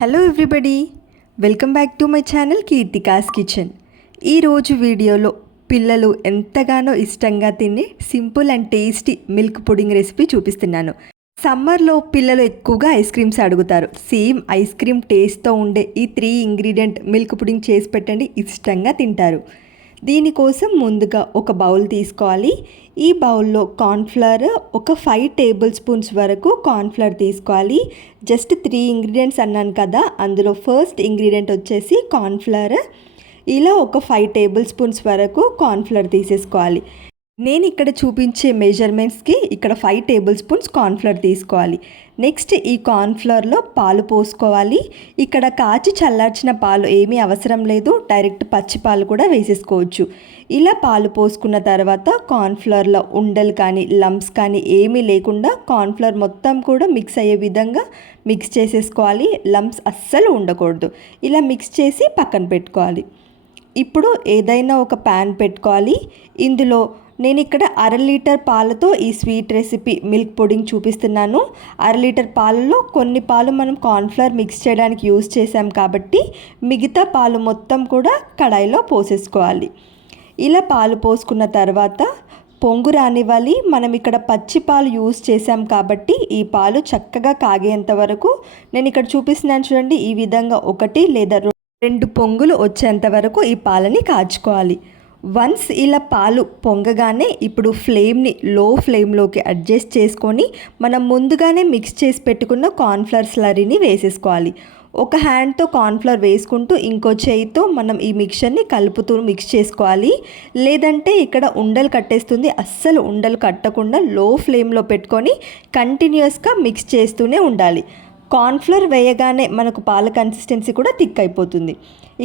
Hello everybody welcome back to my channel Keerthika's kitchen ఈరోజు వీడియోలో పిల్లలు ఎంతగానో ఇష్టంగా తినే simple and tasty milk pudding recipe చూపిస్తున్నాను. సమ్మర్లో పిల్లలు ఎక్కువగా ఐస్ క్రీమ్స్ అడుగుతారు. సేమ్ ఐస్ క్రీమ్ టేస్ట్తో ఉండే ఈ త్రీ ఇంగ్రీడియంట్ మిల్క్ పుడింగ్ చేసి పెట్టండి ఇష్టంగా తింటారు. దీనికోసం ముందుగా ఒక బౌల్ తీసుకోవాలి. ఈ బౌల్లో కార్న్ఫ్లవర్ ఒక ఫైవ్ టేబుల్ స్పూన్స్ వరకు కార్న్ఫ్లవర్ తీసుకోవాలి. జస్ట్ త్రీ ఇంగ్రీడియంట్స్ అన్నాను కదా అందులో ఫస్ట్ ఇంగ్రీడియంట్ వచ్చేసి కార్న్ఫ్లవర్ ఇలా ఒక ఫైవ్ టేబుల్ స్పూన్స్ వరకు కార్న్ఫ్లవర్ తీసేసుకోవాలి. నేను ఇక్కడ చూపించే మెజర్మెంట్స్కి ఇక్కడ ఫైవ్ టేబుల్ స్పూన్స్ కార్న్ఫ్లవర్ తీసుకోవాలి. నెక్స్ట్ ఈ కార్న్ఫ్లవర్లో పాలు పోసుకోవాలి. ఇక్కడ కాచి చల్లార్చిన పాలు ఏమీ అవసరం లేదు. డైరెక్ట్ పచ్చి పాలు కూడా వేసేసుకోవచ్చు. ఇలా పాలు పోసుకున్న తర్వాత కార్న్ఫ్లవర్లో ఉండలు కానీ లంప్స్ కానీ ఏమీ లేకుండా కార్న్ఫ్లవర్ మొత్తం కూడా మిక్స్ అయ్యే విధంగా మిక్స్ చేసేసుకోవాలి. లంప్స్ అస్సలు ఉండకూడదు. ఇలా మిక్స్ చేసి పక్కన పెట్టుకోవాలి. ఇప్పుడు ఏదైనా ఒక ప్యాన్ పెట్టుకోవాలి. ఇందులో నేను ఇక్కడ అర లీటర్ పాలతో ఈ స్వీట్ రెసిపీ మిల్క్ పుడింగ్ చూపిస్తున్నాను. అర లీటర్ పాలలో కొన్ని పాలు మనం కార్న్ఫ్లవర్ మిక్స్ చేయడానికి యూజ్ చేసాం కాబట్టి మిగతా పాలు మొత్తం కూడా కడాయిలో పోసేసుకోవాలి. ఇలా పాలు పోసుకున్న తర్వాత పొంగు రానివ్వాలి. మనం ఇక్కడ పచ్చి పాలు యూజ్ చేసాం కాబట్టి ఈ పాలు చక్కగా కాగేంత వరకు నేను ఇక్కడ చూపిస్తున్నాను చూడండి ఈ విధంగా ఒకటి లేదా రెండు పొంగులు వచ్చేంత వరకు ఈ పాలని కాచుకోవాలి. వన్స్ ఇలా పాలు పొంగగానే ఇప్పుడు ఫ్లేమ్ని లో ఫ్లేమ్లోకి అడ్జస్ట్ చేసుకొని మనం ముందుగానే మిక్స్ చేసి పెట్టుకున్న కార్న్ఫ్లవర్ స్లరీని వేసేసుకోవాలి. ఒక హ్యాండ్తో కార్న్ఫ్లవర్ వేసుకుంటూ ఇంకో చేయితో మనం ఈ మిక్చర్ని కలుపుతూ మిక్స్ చేసుకోవాలి. లేదంటే ఇక్కడ ఉండలు కట్టేస్తుంది. అస్సలు ఉండలు కట్టకుండా లో ఫ్లేమ్లో పెట్టుకొని కంటిన్యూస్గా మిక్స్ చేస్తూనే ఉండాలి. కార్న్ఫ్లోర్ వేయగానే మనకు పాల కన్సిస్టెన్సీ కూడా థిక్ అయిపోతుంది.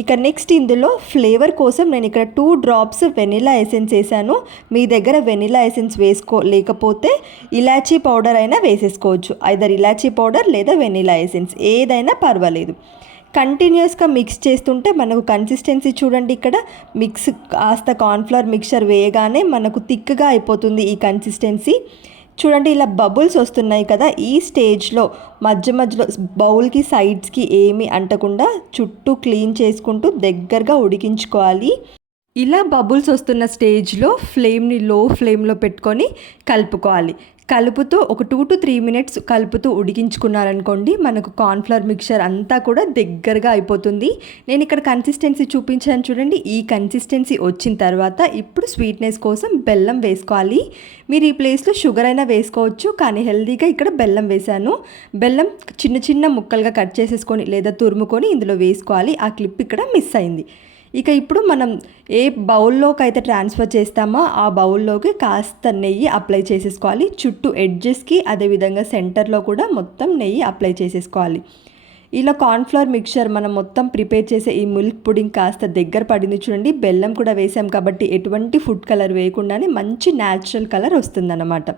ఇక నెక్స్ట్ ఇందులో ఫ్లేవర్ కోసం నేను ఇక్కడ టూ డ్రాప్స్ వెనిలా ఎసెన్స్ వేసాను. మీ దగ్గర వెనిలా ఎసెన్స్ వేసుకో లేకపోతే ఇలాచీ పౌడర్ అయినా వేసేసుకోవచ్చు. ఐదర్ ఇలాచీ పౌడర్ లేదా వెనిలా ఎసెన్స్ ఏదైనా పర్వాలేదు. కంటిన్యూస్గా మిక్స్ చేస్తుంటే మనకు కన్సిస్టెన్సీ చూడండి ఇక్కడ. మిక్స్ కాస్త కార్న్ఫ్లవర్ మిక్చర్ వేయగానే మనకు థిక్గా అయిపోతుంది ఈ కన్సిస్టెన్సీ చూడండి ఇలా బబుల్స్ వస్తున్నాయి కదా ఈ స్టేజ్లో మధ్య మధ్యలో బౌల్కి సైడ్స్కి ఏమీ అంటకుండా చుట్టూ క్లీన్ చేసుకుంటూ దగ్గరగా ఉడికించుకోవాలి. ఇలా బబుల్స్ వస్తున్న స్టేజ్లో ఫ్లేమ్ని లో ఫ్లేమ్లో పెట్టుకొని కలుపుకోవాలి. కలుపుతూ ఒక టూ టు త్రీ మినిట్స్ కలుపుతూ ఉడికించుకున్నారనుకోండి మనకు కార్న్ఫ్లవర్ మిక్చర్ అంతా కూడా దగ్గరగా అయిపోతుంది. నేను ఇక్కడ కన్సిస్టెన్సీ చూపించాను చూడండి. ఈ కన్సిస్టెన్సీ వచ్చిన తర్వాత ఇప్పుడు స్వీట్నెస్ కోసం బెల్లం వేసుకోవాలి. మీరు ఈ ప్లేస్లో షుగర్ అయినా వేసుకోవచ్చు కానీ హెల్దీగా ఇక్కడ బెల్లం వేశాను. బెల్లం చిన్న చిన్న ముక్కలుగా కట్ చేసేసుకొని లేదా తురుముకొని ఇందులో వేసుకోవాలి. ఆ క్లిప్ ఇక్కడ మిస్ అయింది. ఇక ఇప్పుడు మనం ఏ బౌల్లోకి అయితే ట్రాన్స్ఫర్ చేస్తామో ఆ బౌల్లోకి కాస్త నెయ్యి అప్లై చేసేసుకోవాలి. చుట్టూ ఎడ్జెస్కి అదేవిధంగా సెంటర్లో కూడా మొత్తం నెయ్యి అప్లై చేసేసుకోవాలి. ఇలా కార్న్ఫ్లవర్ మిక్చర్ మనం మొత్తం ప్రిపేర్ చేసే ఈ మిల్క్ పుడింగ్ కాస్త దగ్గర పడింది చూడండి. బెల్లం కూడా వేసాం కాబట్టి ఎటువంటి ఫుడ్ కలర్ వేయకుండానే మంచి న్యాచురల్ కలర్ వస్తుందన్నమాట.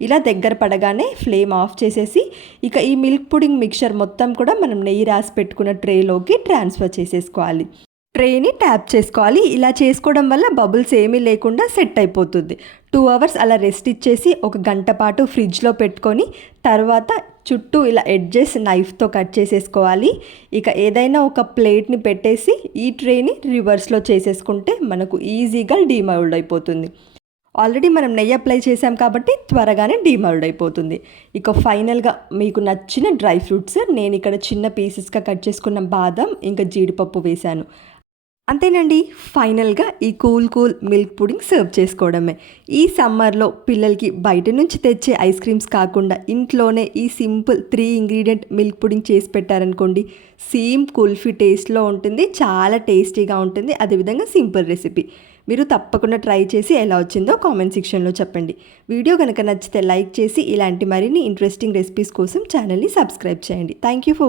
ఇలా దగ్గర పడగానే ఫ్లేమ్ ఆఫ్ చేసేసి ఇక ఈ మిల్క్ పుడింగ్ మిక్చర్ మొత్తం కూడా మనం నెయ్యి రాసి పెట్టుకున్న ట్రేలోకి ట్రాన్స్ఫర్ చేసేసుకోవాలి. ట్రేని ట్యాప్ చేసుకోవాలి. ఇలా చేసుకోవడం వల్ల బబుల్స్ ఏమీ లేకుండా సెట్ అయిపోతుంది. టూ అవర్స్ అలా రెస్ట్ ఇచ్చేసి ఒక గంట పాటు ఫ్రిడ్జ్లో పెట్టుకొని తర్వాత చుట్టూ ఇలా ఎడ్జెస్ నైఫ్తో కట్ చేసేసుకోవాలి. ఇక ఏదైనా ఒక ప్లేట్ని పెట్టేసి ఈ ట్రేని రివర్స్లో చేసేసుకుంటే మనకు ఈజీగా డీమౌల్డ్ అయిపోతుంది. ఆల్రెడీ మనం నెయ్యి అప్లై చేసాం కాబట్టి త్వరగానే డీమౌల్డ్ అయిపోతుంది. ఇక ఫైనల్గా మీకు నచ్చిన డ్రై ఫ్రూట్స్ నేను ఇక్కడ చిన్న పీసెస్గా కట్ చేసుకున్న బాదం ఇంకా జీడిపప్పు వేశాను. అంతేనండి ఫైనల్గా ఈ cool cool milk pudding serve చేసుకోవడమే. ఈ సమ్మర్లో పిల్లలకి బయట నుంచి తెచ్చే ఐస్ క్రీమ్స్ కాకుండా ఇంట్లోనే ఈ simple three ingredient milk pudding చేసి పెట్టారనుకోండి సేమ్ కుల్ఫీ టేస్ట్లో ఉంటుంది చాలా టేస్టీగా ఉంటుంది అదేవిధంగా సింపుల్ రెసిపీ. మీరు తప్పకుండా ట్రై చేసి ఎలా వచ్చిందో కామెంట్ సెక్షన్లో చెప్పండి. వీడియో కనుక నచ్చితే లైక్ చేసి ఇలాంటి మరిన్ని ఇంట్రెస్టింగ్ రెసిపీస్ కోసం ఛానల్ని సబ్స్క్రైబ్ చేయండి. Thank you for